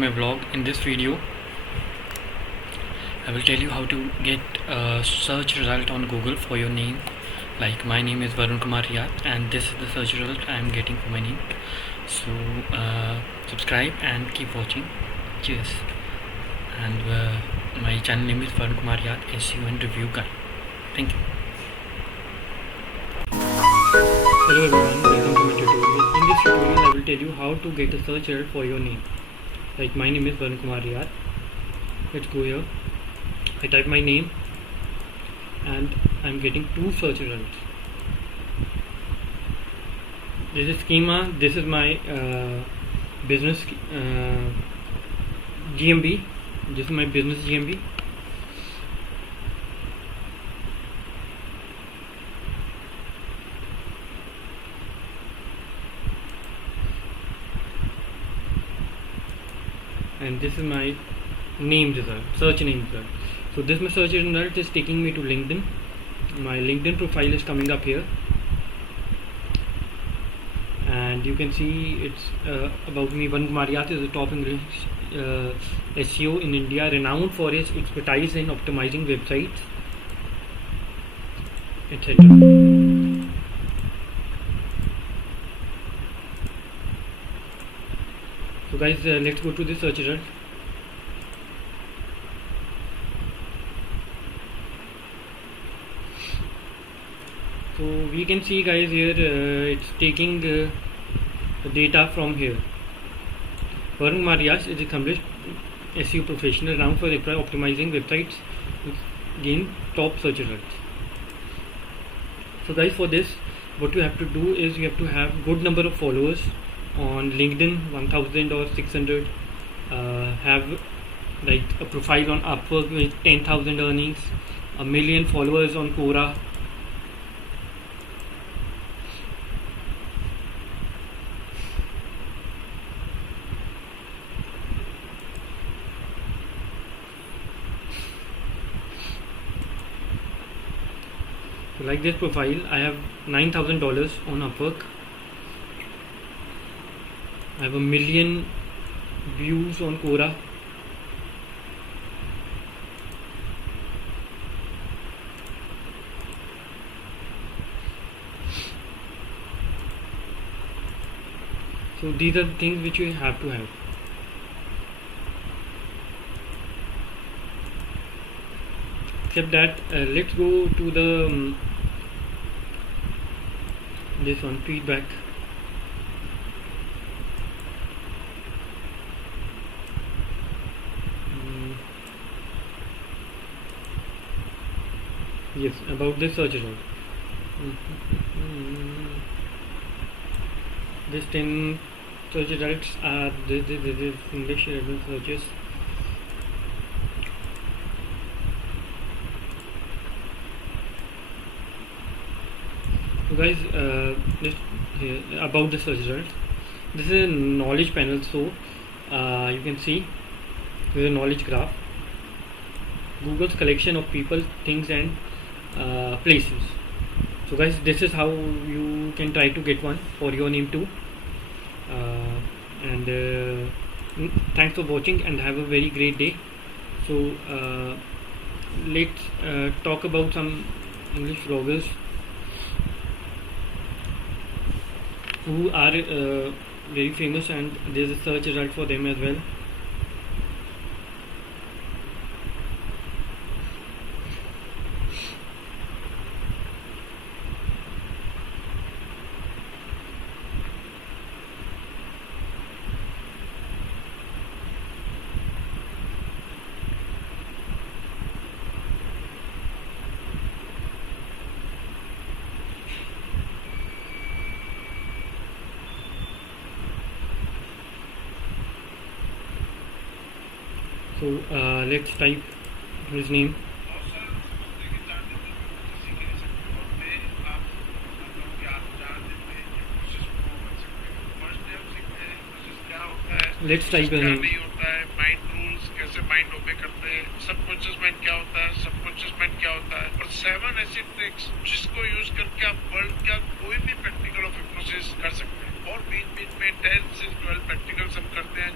my vlog. In this video I will tell you how to get a search result on Google for your name. Like my name is VARUN Kumar Riat and this is the search result I am getting for my name. So subscribe and keep watching. Cheers. And my channel name is VARUN Kumar Riat, SEO and review guy. Thank you. Hello everyone, welcome to my tutorial. In this tutorial I will tell you how to get a search result for your name. Like my name is VARUN Kumar Riat. Let's go here. I type my name and I'm getting two search results. This is schema. This is my business GMB. This is my business GMB. And this is my name result, search name result. So this my search result is taking me to LinkedIn. My LinkedIn profile is coming up here, and you can see it's about me. VARUN Kumar Riat is a top English SEO in India, renowned for his expertise in optimizing websites, etc. So guys, let's go to the search result. So we can see guys here it's taking data from here. VARUN Kumar Riat is a accomplished SEO professional renowned for optimizing websites which gain top search results. So guys, for this what you have to do is you have to have good number of followers on LinkedIn, 1000 or 600, have like a profile on Upwork with 10,000 earnings, 1 million followers on Quora. So like this profile, I have $9,000 on Upwork. I have 1 million views on Quora. So these are the things which you have to have. Except that, let's go to the this one, feedback. Yes, about this search result. These 10 search results are this is English relevant searches. So guys, this here about the search result. This is a knowledge panel. So you can see there is a knowledge graph. Google's collection of people, things, and places. So guys, this is how you can try to get one for your name too. And thanks for watching and have a very great day. So let's talk about some English vloggers who are very famous, and there's a search result for them as well. So let's type his name. Let's type his name. Subconscious mind क्या होता है, subconscious mind क्या होता है, और 7 ऐसी tricks जिसको use करके आप वर्ल्ड का कोई भी प्रैक्टिकल ऑफ हिप्नोसिस कर सकते हैं। और बीच बीच में 10 से 12 प्रैक्टिकल्स हम करते हैं